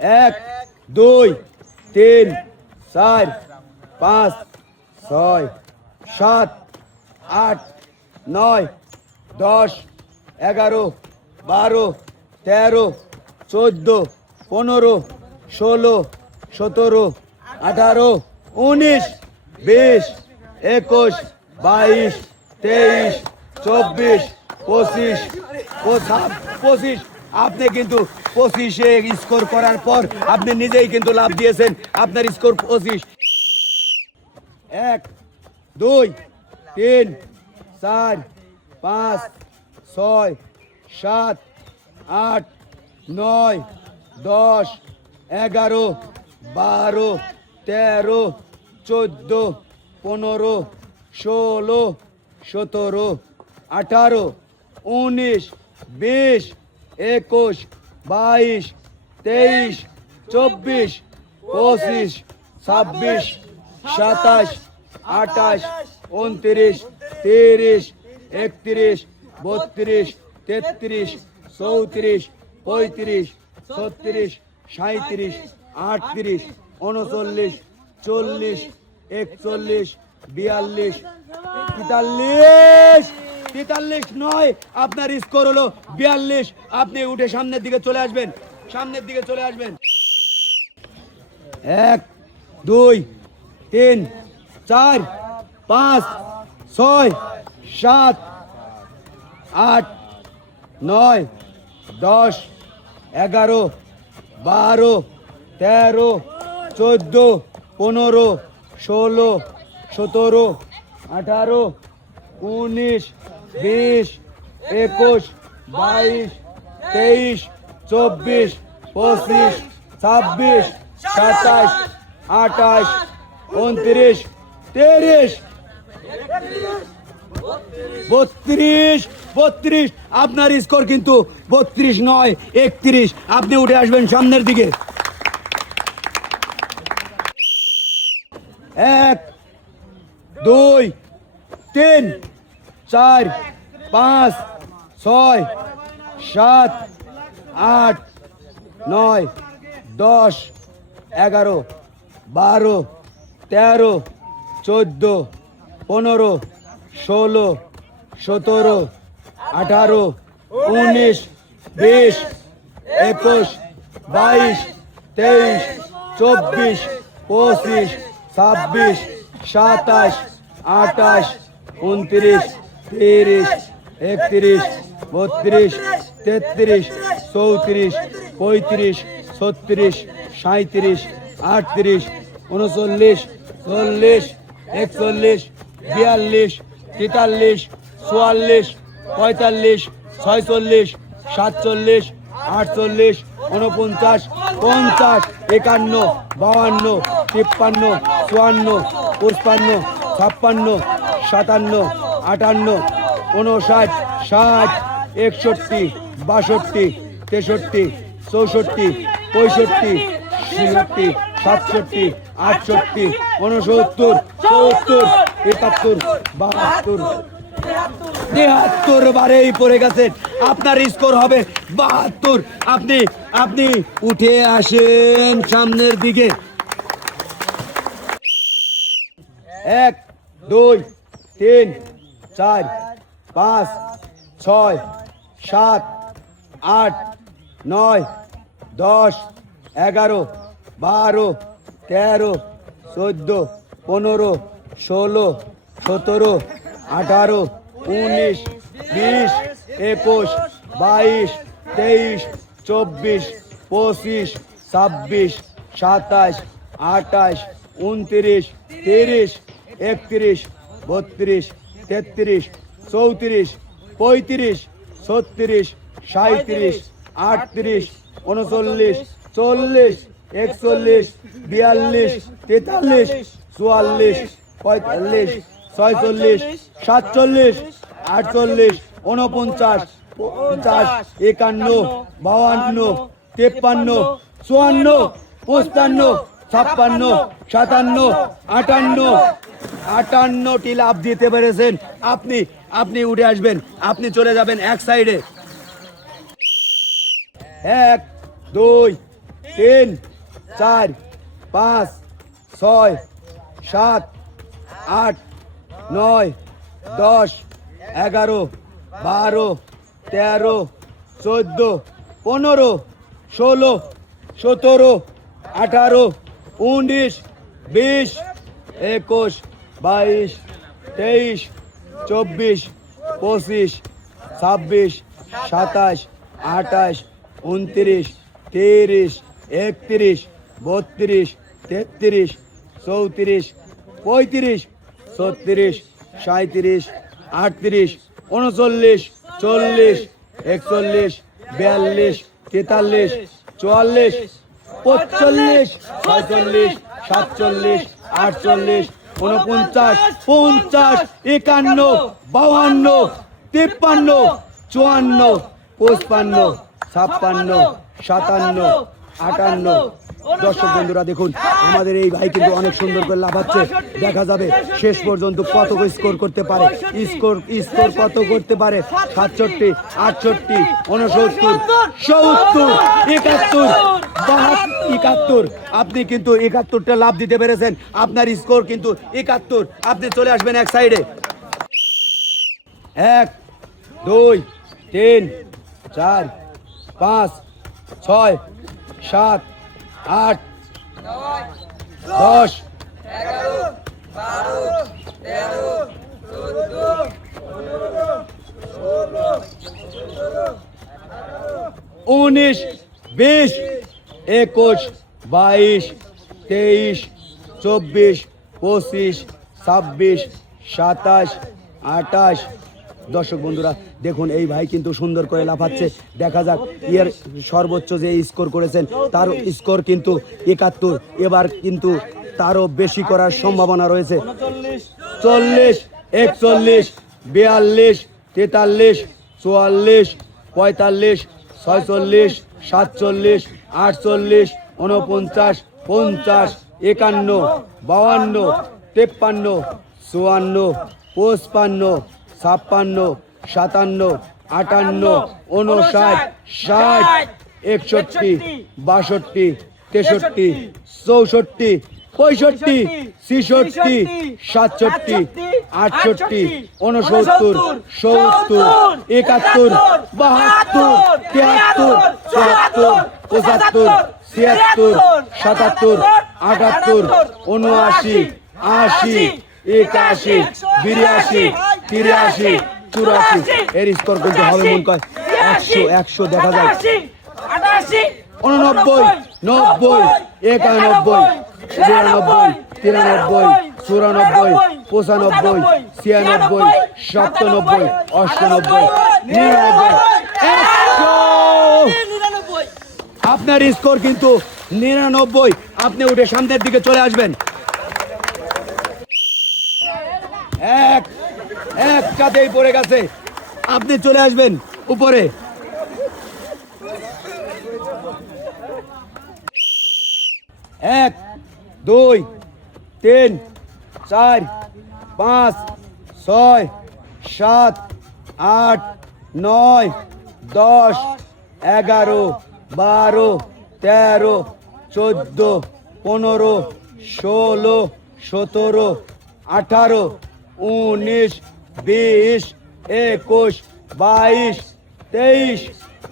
এক, দুই, তিন, চার, পাঁচ, ছয়, সাত, আট, নয়, 10, 11, 12, 13, 14, 15, 16, 17, 18, 19, 20, 21, 22, 23, 24, 25, 25। আপনি কিন্তু 25-এ স্কোর করার পর আপনি নিজেই কিন্তু লাভ দিয়েছেন। আপনার স্কোর 25। 1, 2, 3, 4, 5, 6, 7, 8, 9, 10, 11, 12, 13, 14, 15, 16, 17, 18, 19, 20, 21, 22, 23, 24, 25, 26, 27, 28, 29, 30, 31, 32, 33, 34, 35, 36, 37, 38, 39, 40, 41, 42, 43, 43 নয়, আপনার স্কোর হলো 42। আপনি উঠে সামনের দিকে চলে আসবেন, সামনের দিকে চলে আসবেন। 1, 2, 3, 4, 5, 6, 7, 8, 9, 10, 11, 12, 13, 14, 15, 16, 17, 18, 19, 20, 21, 22, 23, 24, 25, 26, 27, 28, 29, 30, 32, 32। আপনার স্কোর কিন্তু 32 নয়, 31। আপনি উঠে আসবেন সামনের দিকে। 1, 2, 3, 4, 5, 6, 7, 8, 9, 10, 11, 12, 13, 14, 15, 16, 17, 18, 19, 20, 21, 22, 23, 24, 25, 26, 27, 28, 29, 30, 31, 32, 33, 34, 35, 36, 37, 38, 39, 40, 41, 42, 43, 44, 45, 46, 47, 48, 49, 50, 51, 52, 53, 54, 55, 56, 57, 58, 59, 60, 61, 62, 63, 64, 65, 66, 67, 68, 69, 70, 71, 72, 73 বারেই পড়ে গেছেন। আপনার স্কোর হবে 72। আপনি উঠে আসেন সামনের দিকে। 1, 2, 3, 4, 5, 6, 7, 8, 9, 10, 11, 12, 13, 14, 15, 16, 17, 18, 19, 20, 21, 22, 23, 24, 25, 26, 27, 28, 29, 30, 31, 32, 33, 34, 35, 36, 37, 38, 39, 40, 41, 42, 43, 44, 45, 46, 47, 48, 49, 50, 51, 52, 53, 54, 55, 56, 57, 58, 58টি লাভ দিতে পেরেছেন। আপনি উঠে আসবেন, আপনি চলে যাবেন এক সাইডে। 1, 2, তিন, চার, পাঁচ, ছয়, সাত, আট, নয়, 10, 11, 12, 13, 14, 15, 16, 17, 18, 19, 20, 21, 22, 23, 24, 25, 26, 27, 28, 29, 30, 31, 32, 33, 34, 35, 36, 37, 38, 39, 40, 41, 42, 43, 44, 45, 46, 47, 48, 49, 50, 51, 52, 53, 54, 55, 56, 57, 58। দর্শক বন্ধুরা দেখুন আমাদের এই ভাই কিন্তু অনেক সুন্দর করে লাফাচ্ছে। দেখা যাবে শেষ পর্যন্ত কত স্কোর করতে পারে। স্কোর কত করতে পারে? 67, 68, 69, 70, 71, 71। আপনি কিন্তু 71টা লাভ দিতে পেরেছেন। আপনার স্কোর কিন্তু 71। আপনি চলে আসবেন এক সাইডে। 1, 2, 3, 4, 5, 6, 7, 8, 10, 19, 20, 21, 22, 23, 24, 25, 26, 27, 28। দর্শক বন্ধুরা দেখুন এই ভাই কিন্তু সুন্দর করে লাফাচ্ছে। দেখা যাক এর সর্বোচ্চ যে স্কোর করেছেন তার স্কোর কিন্তু 71। এবার কিন্তু তারও বেশি করার সম্ভাবনা রয়েছে। 40, 41, 42, 43, 44, 45, 46, 47, 48, 49, 50, 51, 52, 53, 54, 55, 56, 57, 58, 59, 60, 61, 62, 63, 64, 65, 66, 67, 68, 69, 70, 71, 72, 73, 74, 75, 76, 77, 78, 79, 80, 81, 82, 83, 84। এর স্কোর কিন্তু হবে মন কয় 100, 100 দেখা যায়। 89, 90, 91, 93, 94, 95, 96, 97, 98, 99, 100। আপনার স্কোর কিন্তু 99। আপনি উঠে সামনের দিকে চলে আসবেন। এক কাতেই পড়ে গেছে। আপনি চলে আসবেন উপরে। 1, 2, 3, 4, 5, 6, 7, 8, 9, 10, 11, 12, 13, 14, 15, 16, 17, 18, 19, 20, 21, 22, 23,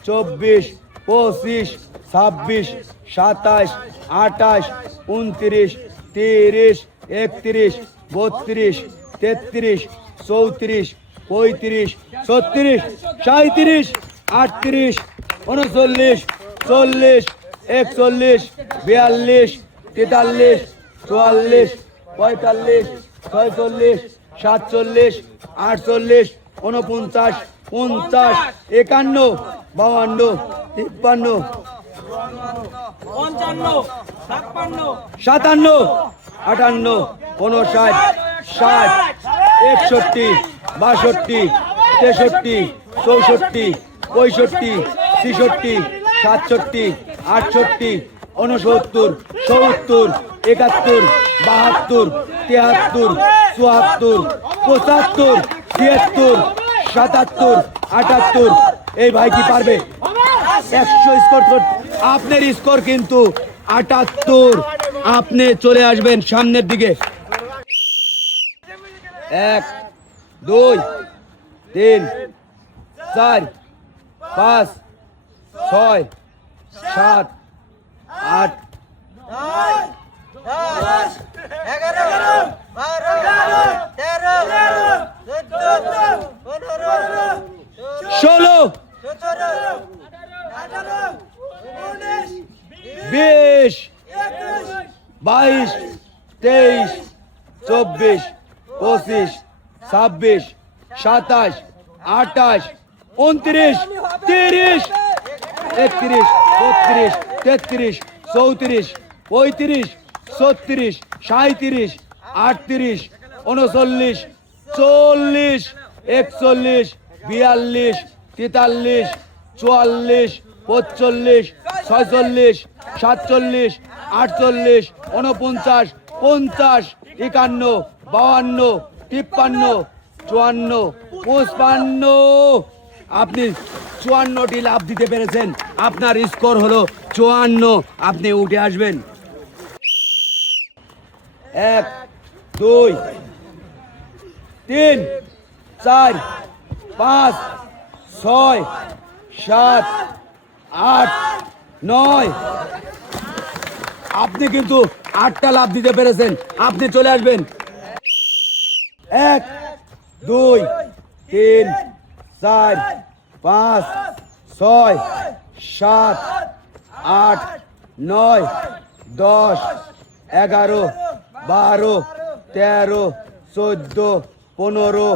24, 25, 26, 27, 28, 29, 30, 31, 32, 33, 34, 35, 36, 37, 38, 39, 40, 41, 42, 43, 44, 45, 46, 47, 48, 49, 50, 51, 52, 53, 55, 57, 58, 59, 60, 61, 62, 63, 64, 65, 66, 67, 68, 69, 70, 71, 72, 73, 74, 75, 76, 77, 78। এই ভাই কি পারবে 100 স্কোর করতে? আপনার স্কোর কিন্তু 78। আপনি চলে আসবেন সামনের দিকে। 1 2 3 4 5 6 7 8 16 20 22 23 24 25 26 27 28 29 30 31 32 33 34 35 36 37 38 39 40 41 42 43 44 45 46 47 48 49 50 51 52 53 54 55। আপনি 54টি লাভ দিতে পেরেছেন। আপনার স্কোর হলো 54। আপনি উঠে আসবেন। 1 2 3 4 5 6 7 8 9। আপনি কিন্তু 8টা লাভ দিতে পেরেছেন। আপনি চলে আসবেন। 1 2 3 4 5 6 7 8 9 10 11 12 13 14 15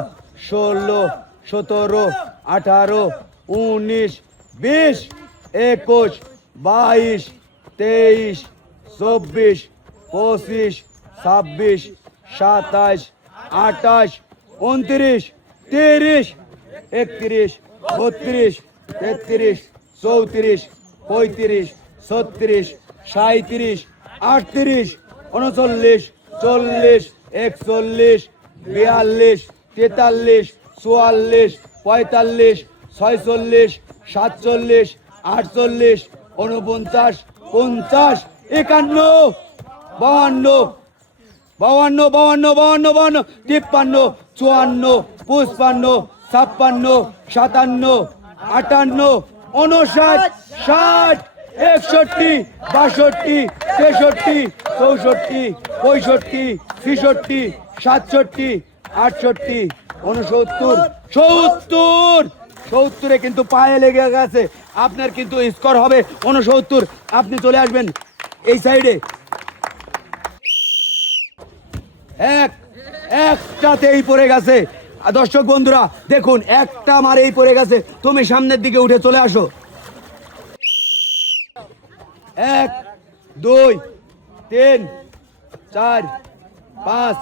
16 17 18 19 20 21 22 23 24 25 26 27 28 29 30 31 32 33 34 35 36 37 38 39 40 41 42 43 44 45 46 47 48 49 50 51 52 52 52 52 53 54 55 56 57 58 59 60 61 62 63 64 65 66 67 68 69 70। 70-এ কিন্তু পায়ে লেগে গেছে। আপনার কিন্তু স্কোর হবে 69। আপনি চলে আসবেন এই সাইডে। একটাতেই পড়ে গেছে। দর্শক বন্ধুরা দেখুন, একটা মারেই পড়ে গেছে। তুমি সামনের দিকে উঠে চলে আসো। 1 2 3 4 5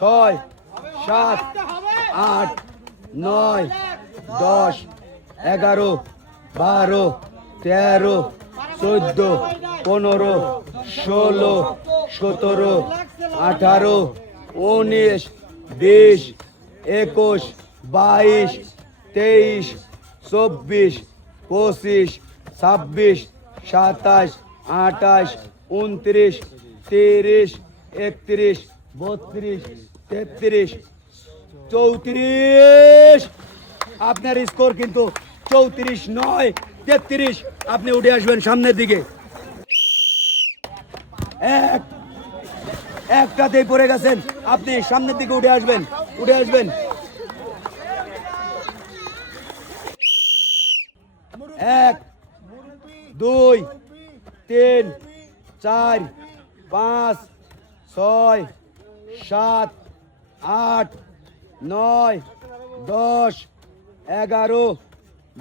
6 7 8 9 10 11 12 13 14 15 16 17 18 19 20 21 22 23 24 25 26 27 28 29 30 31 32 33 34। আপনার স্কোর কিন্তু 34 নয় 33। আপনি উঠে আসবেন সামনের দিকে। একটাতেই পড়ে গেছেন। আপনি সামনের দিকে উঠে আসবেন। উঠে আসবেন। 1 2 3 4 5 6 7 8 9 10 11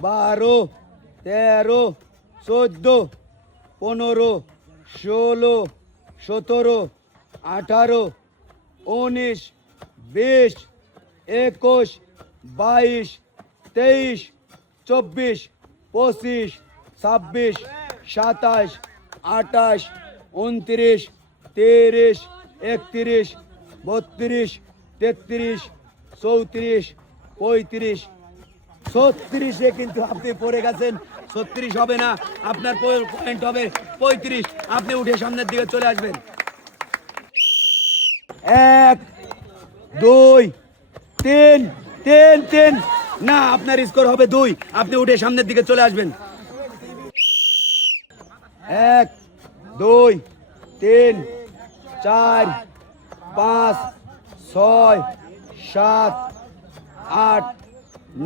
12 13 14 15 16 17 18 19 20 21 22 23 24 25 26 27 28 29 30 31 32 33 34 35 36-এ কিন্তু আপনি পড়ে গেছেন। 36 হবে না, আপনার পয়েন্ট হবে 35। আপনি উঠে সামনের দিকে চলে আসবেন। 1 2 3 3 3 না, আপনার স্কোর হবে 2। আপনি উঠে সামনের দিকে চলে আসবেন। 1 2 3 4 5 6 7 8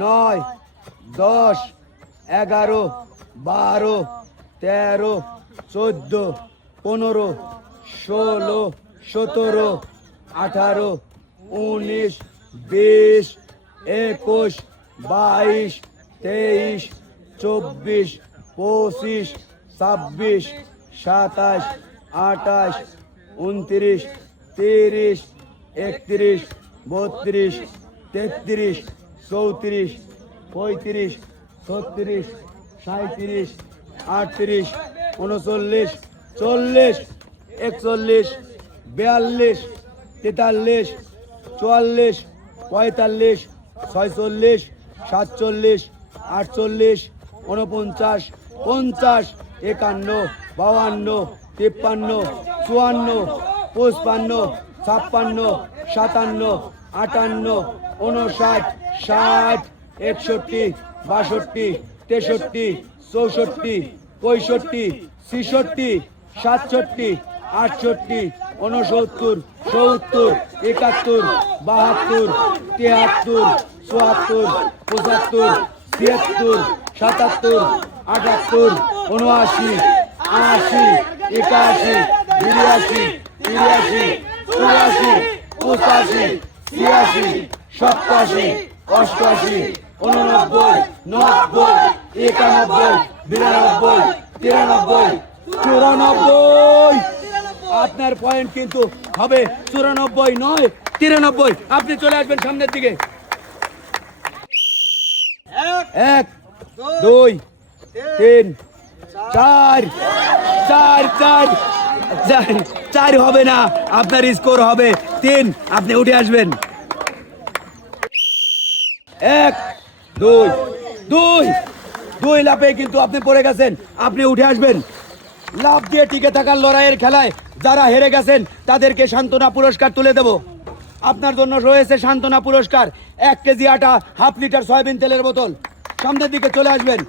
9 10 11 12 13 14 15 16 17 18 19 20 21 22 23 24 25 26 27 28 29 30 31 32 33 34 35 36 37 38 39 40 41 42 43 44 45 46 47 48 49 50 51 52 53 54 55 56 57 58 59 60 61 62 63 64 65 66 67 68 69 70 71 72 73 74 75 76 77 78 79 80 81 82 83 84 85 86 87 88 89 90 91 92 93 94। আপনার পয়েন্ট কিন্তু হবে 94 নয় 93। আপনি চলে আসবেন সামনের দিকে। 1 2 3 4 4 4 4 হবে না, আপনার স্কোর হবে 3। আপনি উঠে আসবেন। 1 2 2 2 লাফে কিন্তু আপনি পড়ে গেছেন। আপনি উঠে আসবেন। লাফ দিয়ে টিকে থাকার লড়াইয়ের খেলায় যারা হেরে গেছেন তাদেরকে সান্ত্বনা পুরস্কার তুলে দেব। আপনার জন্য রয়েছে সান্ত্বনা পুরস্কার 1 কেজি আটা, হাফ লিটার সয়াবিন তেলের বোতল। সামনের দিকে চলে আসবেন।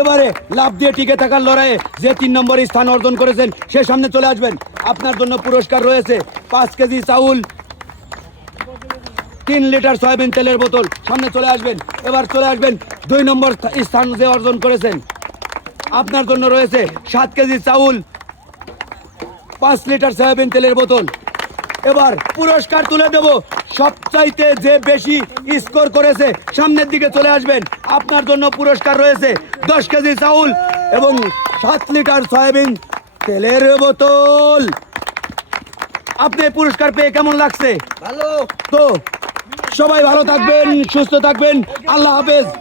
এবারে লাফ দিয়ে টিকে থাকার লড়াইয়ে যে 3 নম্বর স্থান অর্জন করেছেন সে সামনে চলে আসবেন। আপনার জন্য পুরস্কার রয়েছে 5 কেজি চাউল, 3 লিটার সয়াবিন তেলের বোতল। সামনে চলে আসবেন। এবার চলে আসবেন 2 নম্বর স্থান যে অর্জন করেছেন। আপনার জন্য রয়েছে 7 কেজি চাউল, 5 লিটার সয়াবিন তেলের বোতল। এবার পুরস্কার তুলে দেব সবচাইতে যে বেশি স্কোর করেছে সামনের দিকে চলে আসবেন। আপনার জন্য পুরস্কার রয়েছে 10 কেজি চাউল এবং 7 লিটার সয়াবিন তেলের বোতল। আপনি পুরস্কার পেয়ে কেমন লাগছে? ভালো। তো সবাই ভালো থাকবেন, সুস্থ থাকবেন। আল্লাহ হাফেজ।